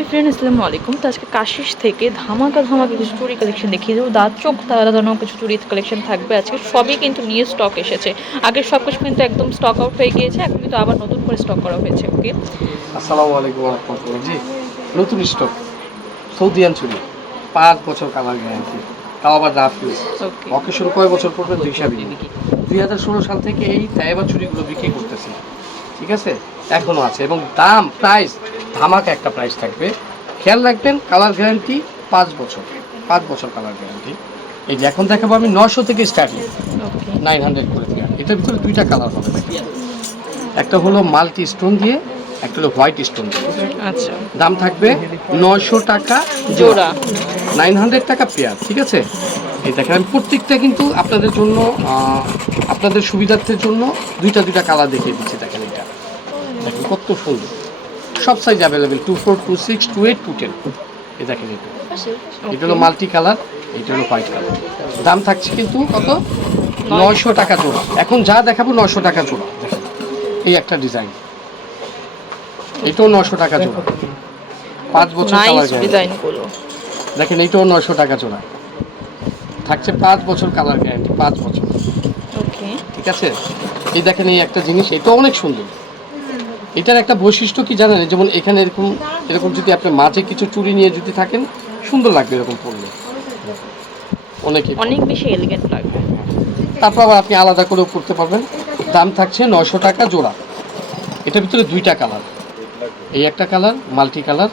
Hi friend আসসালামু আলাইকুম। তো আজকে কাশিস থেকে ধামাকা ধামাকা কিছু চুরি কালেকশন দেখিয়ে দেবো। দাঁত চোখ তাড়ানো কিছু চুরি কালেকশন থাকবে। আজকে সবই কিন্তু নিয়ে স্টক এসেছে। আগে সব কিছু কিন্তু একদম স্টক আউট হয়ে গিয়েছে এখন কিন্তু আবার নতুন করে স্টক করা হয়েছে ওকে আসসালামু আলাইকুম রহমতুল্লাহ। জি নতুন স্টক সৌদিয়ান চুরি। পাঁচ বছর কালার গ্যারান্টি তাও আবার রাফ ইউজ ওকে শুরু কয় বছর পড়বে দুই হিসাবে দুই হাজার ষোলো সাল থেকে এই তাইবা চুরিগুলো বিক্রি করতেছি। ঠিক আছে? এখনও আছে এবং দাম প্রাইস ধামাকা একটা প্রাইস থাকবে। খেয়াল রাখবেন কালার গ্যারান্টি পাঁচ বছর। পাঁচ বছর কালার গ্যারান্টি এই যে এখন দেখাবো আমি নশো থেকে স্টার্টিং নাইন হান্ড্রেড করে দেওয়া এটার ভিতরে দুইটা কালার হবে। একটা হলো মাল্টি স্টোন দিয়ে একটা হলো হোয়াইট স্টোন দিয়ে। আচ্ছা। দাম থাকবে নশো টাকা জোড়া। নাইন হান্ড্রেড টাকা পেয়ার ঠিক আছে? এই দেখেন আমি প্রত্যেকটা কিন্তু আপনাদের জন্য আপনাদের সুবিধার্থের জন্য দুইটা দুইটা কালার দেখিয়ে দিচ্ছি। দেখেন এটা। দেখেন কত সুন্দর। সব size available two four two six two eight two ten এই দেখেন এটা। এটা হলো মাল্টি কালার এটা হলো হোয়াইট কালার দাম থাকছে কিন্তু কত? নয়শো টাকা জোড়া। এখন যা দেখাবো নয়শো টাকা জোড়া। দেখেন এই একটা ডিজাইন এটাও নয়শো টাকা জোড়া। পাঁচ বছর কালার দেখেন এইটাও নয়শো টাকা জোড়া। থাকছে পাঁচ বছর কালার গ্যারান্টি পাঁচ বছর। ঠিক আছে? এই দেখেন এই একটা জিনিস এটা অনেক সুন্দর। এটার একটা বৈশিষ্ট্য কি জানেন? যেমন এখানে এরকম এরকম যদি আপনি মাঝে কিছু চুরি নিয়ে যদি থাকেন সুন্দর লাগবে এরকম পড়লে। অনেকে অনেক বেশি এলিগেন্ট লাগবে। তারপর আবার আপনি আলাদা করেও করতে পারবেন। দাম থাকছে নশো টাকা জোড়া। এটার ভিতরে দুইটা কালার। এই একটা কালার মাল্টি কালার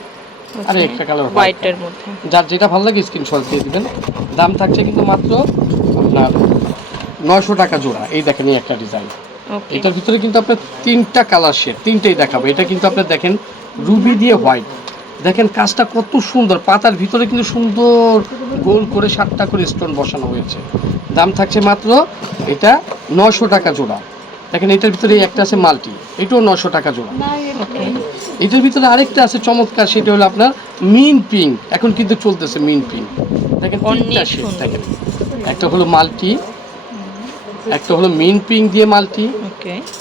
আর একটা কালার হোয়াইট। হোয়াইটের মধ্যে। যার যেটা ভালো লাগে স্ক্রিনশট দিয়ে দিবেন। দাম থাকছে কিন্তু মাত্র আপনার নয়শো টাকা জোড়া। এই দেখেন এই একটা ডিজাইন এটার ভিতরে কিন্তু আপনার তিনটা কালার শেড তিনটেই দেখাবো। এটা কিন্তু আপনার দেখেন রুবি দিয়ে হোয়াইট দেখেন কাজটা কত সুন্দর পাতার ভিতরে কিন্তু সুন্দর গোল করে সাতটা করে স্টোন বসানো হয়েছে। দাম থাকছে মাত্র এটা নশো টাকা জোড়া। দেখেন এটার ভিতরে একটা আছে মাল্টি এটাও নশো টাকা জোড়া। এটার ভিতরে আরেকটা আছে চমৎকার সেটা হলো আপনার মিন পিঙ্ক এখন কিন্তু চলতেছে মিন পিঙ্ক দেখেন। দেখেন। একটা হলো মাল্টি একটা হলো মিন পিঙ্ক দিয়ে মালটি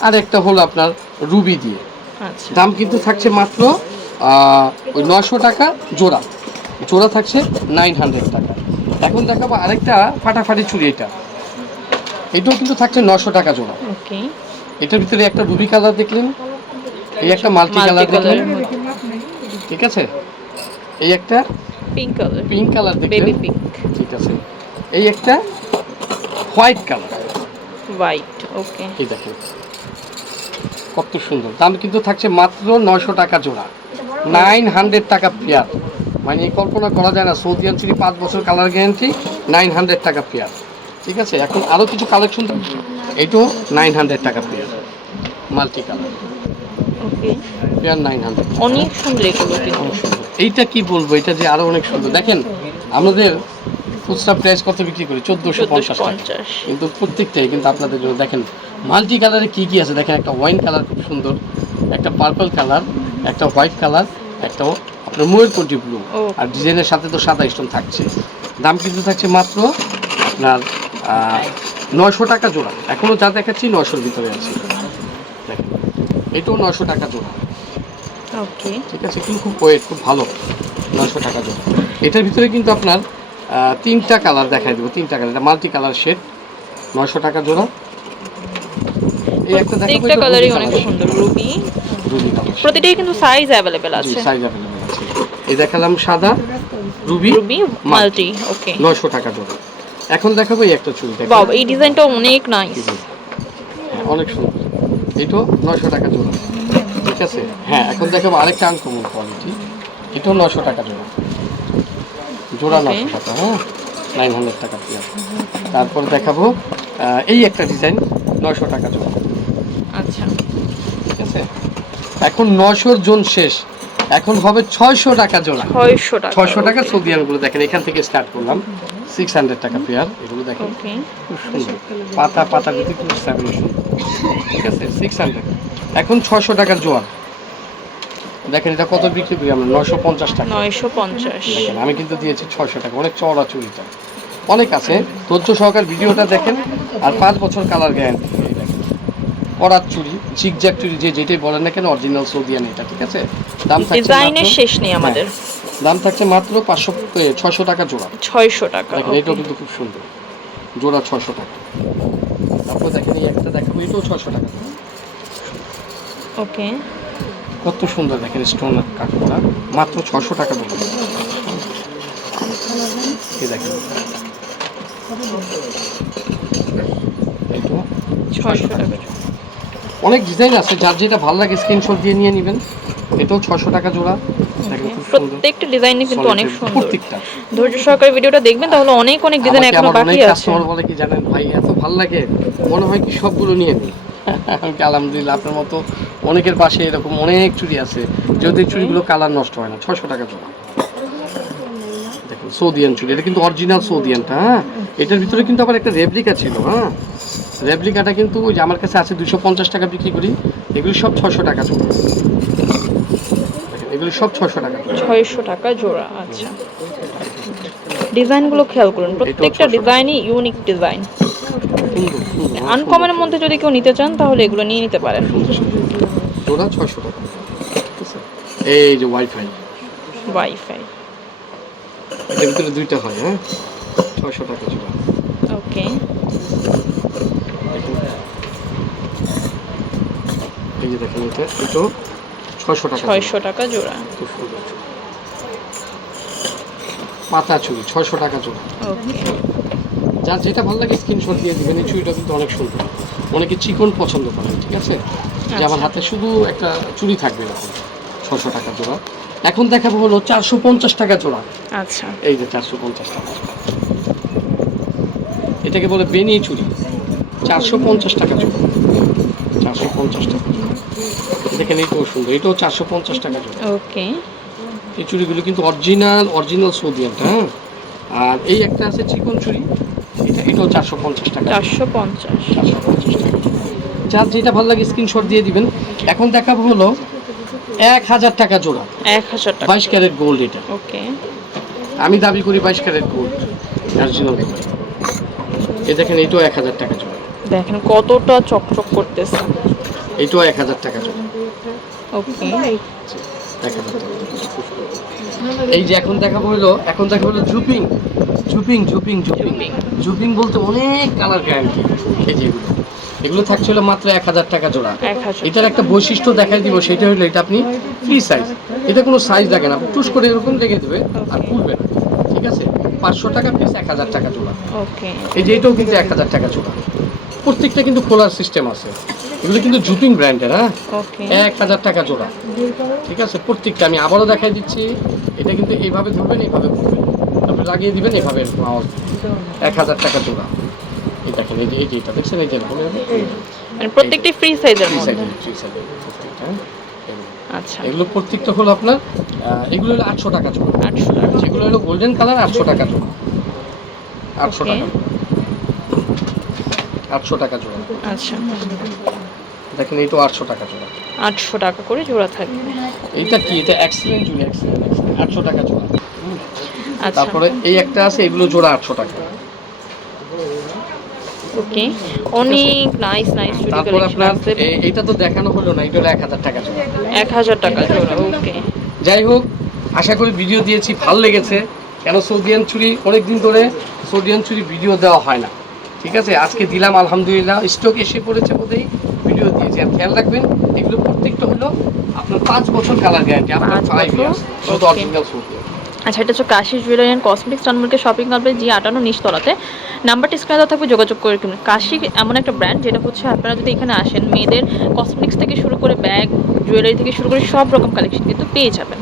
আর একটা হলো আপনার রুবি দিয়ে। আচ্ছা। দাম কিন্তু থাকছে মাত্র ওই নশো টাকা জোড়া। জোড়া থাকছে নাইন হান্ড্রেড টাকা। এখন দেখাবো আরেকটা ফাটাফাটি চুড়ি এটা। এটাও কিন্তু থাকছে নশো টাকা জোড়া। এটার ভিতরে একটা রুবি কালার দেখলেন এই একটা মাল্টি কালার দেখলেন। ঠিক আছে? এই একটা পিঙ্ক কালার পিঙ্ক কালার দেখলেন। পিঙ্ক ঠিক আছে। এই একটা হোয়াইট কালার হোয়াইট ওকে এই দেখেন। কত সুন্দর। দাম কিন্তু থাকছে মাত্র নয়শো টাকা জোড়া। নাইন হান্ড্রেড টাকা পেয়ার। মানে কল্পনা করা যায় না সৌদি আনছিলি পাঁচ বছর কালার গ্যারান্টি নাইন হান্ড্রেড টাকা পেয়ার। ঠিক আছে? এখন আরও কিছু কালেকশন এইটাও নাইন হান্ড্রেড টাকা pair. Multi colour. Okay pair nine hundred অনেক সুন্দর এগুলো এইটা কি বলব? এটা যে আরও অনেক সুন্দর। দেখেন আমাদের খুচরা প্রাইস কত বিক্রি করি? চোদ্দোশো পঞ্চাশ টাকা। কিন্তু প্রত্যেকটাই কিন্তু আপনাদের জন্য দেখেন মাল্টি কালারে কি কি আছে? দেখেন একটা ওয়াইন কালার খুব সুন্দর একটা পার্পল কালার একটা হোয়াইট কালার একটা আপনার ময়ূরকণ্ঠী ব্লু আর ডিজাইনের সাথে তো সাদা স্টোন থাকছে। দাম কিন্তু থাকছে মাত্র আপনার নয়শো টাকা জোড়া। এখনও যা দেখাচ্ছি নয়শোর ভিতরে আছে। দেখেন এটাও নয়শো টাকা জোড়া। ওকে ঠিক আছে কিন্তু খুব ওয়েট খুব ভালো। নয়শো টাকা জোড়া। এটার ভিতরে কিন্তু আপনার তিনটা কালার দেখাই দেবো তিনটা কালার। এটা মাল্টি কালার শেড নয়শো টাকা জোড়া। এই একটা দেখাবো কালারই অনেক সুন্দর রুবি রুবি কালার প্রতিটাই কিন্তু সাইজ আছে। সাইজ আছে। এই দেখালাম সাদা রুবি রুবি মাল্টি ওকে টাকা জোড়া। এখন দেখাবো এই একটা দেখো। বাবা এই ডিজাইনটা অনেক নাইস হ্যাঁ, অনেক সুন্দর। এটাও নয়শো টাকা জোড়া। ঠিক আছে? হ্যাঁ এখন দেখাবো আরেকটা আনকমন কোয়ালিটি এটাও নয়শো টাকা জোড়া। জোড়া Okay. নয়শো টাকা হ্যাঁ? নাইন হান্ড্রেড টাকা পেয়ার তারপর দেখাবো এই একটা ডিজাইন নয়শো টাকা জোড়া। আচ্ছা। ঠিক আছে? এখন নশোর জোন শেষ। এখন হবে ছয়শো টাকা জোড়া। ছয়শো টাকা ছয়শো টাকা সৌদিয়ানগুলো দেখেন এখান থেকে স্টার্ট করলাম। সিক্স হান্ড্রেড টাকা পেয়ার এগুলো দেখেন। খুব সুন্দর। পাতা পাতা যদি খুব সুন্দর। ঠিক আছে? সিক্স হান্ড্রেড এখন ছশো টাকার জোয়ার দেখেন এটা কত বিক্রি করি আমরা? নশো পঞ্চাশ টাকা। নয়শো পঞ্চাশ। দেখেন আমি কিন্তু দিয়েছি ছয়শো টাকা। অনেক চওড়া চুরিটা অনেক আছে। ধৈর্য সহকার ভিডিওটা দেখেন। আর পাঁচ বছর কালার গ্যারান্টি করার চুড়ি জিগজ্যাগ চুরি যে যেটাই বলেন না কেন অরিজিনাল সৌদিয়ান এটা ঠিক আছে? দাম থাকছে ডিজাইনের শেষ নেই আমাদের। হ্যাঁ, দাম থাকছে মাত্র পাঁচশো ছশো টাকা জোড়া। ছয়শো টাকা এটাও কিন্তু খুব সুন্দর। জোড়া ছশো টাকা। তারপর দেখেন এই একটা দেখাবো এটাও ছশো টাকা। ওকে কত সুন্দর দেখেন স্টোন কাঠটা মাত্র ছশো টাকা দেখেন। টাকা। অনেক ডিজাইন আছে যার যেটা ভালো লাগে স্ক্রিনশট দিয়ে নিয়ে নেবেন। এটাও ছশো টাকা জোড়া। প্রত্যেকটা ডিজাইনই কিন্তু অনেক সুন্দর। প্রত্যেকটা। ধৈর্য সহকারে ভিডিওটা দেখবেন তাহলে অনেক অনেক ডিজাইন এখনও বাকি আছে। কাস্টমার বলে কি জানেন ভাই এত ভালো লাগে। মনে হয় কি সবগুলো নিয়ে নিই। আমি কি আলহামদুলিল্লাহ, আপনার মতো অনেকের পাশে এরকম অনেক চুড়ি আছে। যদি চুড়িগুলো কালার নষ্ট হয় না ছশো টাকা জোড়া দেখুন, সৌদিয়ান চুড়ি, এটা কিন্তু অরিজিনাল সৌদিয়ানটা হ্যাঁ? এটার ভিতরে কিন্তু আবার একটা রেপ্লিকা ছিল হ্যাঁ? রেপ্লিকাটা কিন্তু ওই যে আমার কাছে আছে দুশো পঞ্চাশ টাকা বিক্রি করি, এগুলো সব ছশো টাকা জোড়া। এগুলো সব ছশো টাকা ছয়শো টাকা জোড়া আচ্ছা। ডিজাইনগুলো খেয়াল করুন প্রত্যেকটা ডিজাইনই ইউনিক ডিজাইন আনকমনের মধ্যে যদি কেউ নিতে চান তাহলে এগুলো নিয়ে নিতে পারেন। জোড়া ছয়শো টাকা। এই যে ওয়াইফাই ওয়াইফাই এটার ভিতরে দুইটা হয় হ্যাঁ? ছয়শো টাকা জোড়া। ওকে এই যে দেখেন এটা এটাও ছয়শো টাকা জোড়া। ছয়শো টাকা জোড়া। খুব সুন্দর জোড়া। পাতা চুড়ি ছয়শো টাকা ওকে যার যেটা ভালো লাগে স্ক্রিনশট দিয়ে দিবেন এই চুড়িটা কিন্তু অনেক সুন্দর। অনেকে চিকন পছন্দ করেন ঠিক আছে? যে আমার হাতে শুধু একটা চুড়ি থাকবে এরকম ছশো টাকা জোড়া। এখন দেখাবো হলো চারশো পঞ্চাশ টাকা জোড়া। আচ্ছা। এই যে চারশো পঞ্চাশ টাকা। এটাকে বলে বেনি চুরি। চারশো পঞ্চাশ টাকা জোড়া। চারশো পঞ্চাশ টাকা দেখেন এটাও সুন্দর। এটাও চারশো পঞ্চাশ টাকা জোড়া। ওকে এই চুড়িগুলো কিন্তু অরিজিনাল অরিজিনাল সৌদিয়ানটা হ্যাঁ? আর এই একটা আছে চিকন চুড়ি এটা এটাও চারশো পঞ্চাশ টাকা। চারশো পঞ্চাশ। চারশো পঞ্চাশ টাকা। যার যেটা ভালো লাগে স্ক্রিনশট দিয়ে দিবেন। এখন দেখাবো হলো এক হাজার টাকা জোড়া। এক হাজার টাকা। বাইশ ক্যারেট গোল্ড এটা। ওকে। আমি দাবি করি বাইশ ক্যারেট গোল্ড অরিজিনাল এ দেখেন এইটাও এক হাজার টাকা জোড়া। দেখেন কতটা চকচক করতেছে। এইটাও এক হাজার টাকা জোড়া। ওকে। এক হাজার টাকা। এই যে এখন দেখাবো হলো এখন দেখাবো হলো জুপিং জুপিং জুপিং জুপিং। জুপিং বলতে অনেক কালার গ্যারান্টি এই এগুলো। থাকছিল মাত্র এক হাজার টাকা জোড়া। এটার একটা বৈশিষ্ট্য দেখাই দিব সেটা হলো এটা আপনি ফ্রি সাইজ এটা কোনো সাইজ দেখেন আপনি টুস করে এরকম লেগে দেবে আর খুলবে না। ঠিক আছে? পাঁচশো টাকা পিস এক হাজার টাকা জোড়া। এই যে এটাও কিন্তু এক হাজার টাকা জোড়া। প্রত্যেকটা কিন্তু খোলার সিস্টেম আছে। এগুলো কিন্তু জুপিং ব্র্যান্ডের হ্যাঁ? এক হাজার টাকা জোড়া। ঠিক আছে? প্রত্যেকটা আমি আবারও দেখাই দিচ্ছি। এটা কিন্তু এইভাবে ধরবেন এইভাবে ধরবেন। তারপরে লাগিয়ে দিবেন এভাবে এরকম আওয়াজ এক হাজার টাকা জোড়া। এই দেখেন এই যে এই যে এটা দেখছেন? এই যে মানে প্রত্যেকটি ফ্রি সাইজের থ্রি মধ্যে। সাইডের থ্রি প্রত্যেকটা হ্যাঁ? আচ্ছা। এগুলো প্রত্যেকটা হলো আপনার এগুলো হলো আটশো টাকা জোড়া। আটশো টাকা যেগুলো হলো গোল্ডেন কালার আটশো টাকা জোড়া। আটশো টাকা। আটশো টাকা জোড়া। আচ্ছা। দেখেন এইটাও আটশো টাকা জোড়া। আটশো টাকা করে জোড়া থাকবে। এইটা কি? এটা এক্সিলেন্ট জুড়ি এক্সিলেন্ট আটশো টাকা জোড়া। আচ্ছা। তারপরে এই একটা আছে এগুলো জোড়া আটশো টাকা। ওকে। অনেক নাইস নাইস তারপর আপনার এইটা তো দেখানো হলো না এটা হলো এক হাজার টাকা জোড়া। এক হাজার টাকা জোড়া ওকে। যাই হোক আশা করি ভিডিও দিয়েছি ভালো লেগেছে। কেন সৌদিয়ান চুরি অনেক দিন ধরে সৌদিয়ান চুরি ভিডিও দেওয়া হয় না। ঠিক আছে? আজকে দিলাম আলহামদুলিল্লাহ। স্টক এসে পড়েছে বোধহয় দিয়েছি আর খেয়াল রাখবেন এগুলো প্রত্যেকটা হলো আপনার পাঁচ বছর কালার গ্যারান্টি আপনার ফাইভ ইয়ার্স শুধু অরিজিনাল সৌদিয়ান আচ্ছা এটা হচ্ছে কাশি জুয়েলারি অ্যান্ড কসমেটিক্স টানমার্কের শপিং কমপ্লেক্স জি আটানো নিচতলাতে। নাম্বারটি স্ক্রিনে দেওয়া থাকবে যোগাযোগ করে কিনুন। কাশি এমন একটা ব্র্যান্ড যেটা হচ্ছে আপনারা যদি এখানে আসেন মেয়েদের কসমেটিক্স থেকে শুরু করে ব্যাগ জুয়েলারি থেকে শুরু করে সব রকম কালেকশন কিন্তু পেয়ে যাবেন।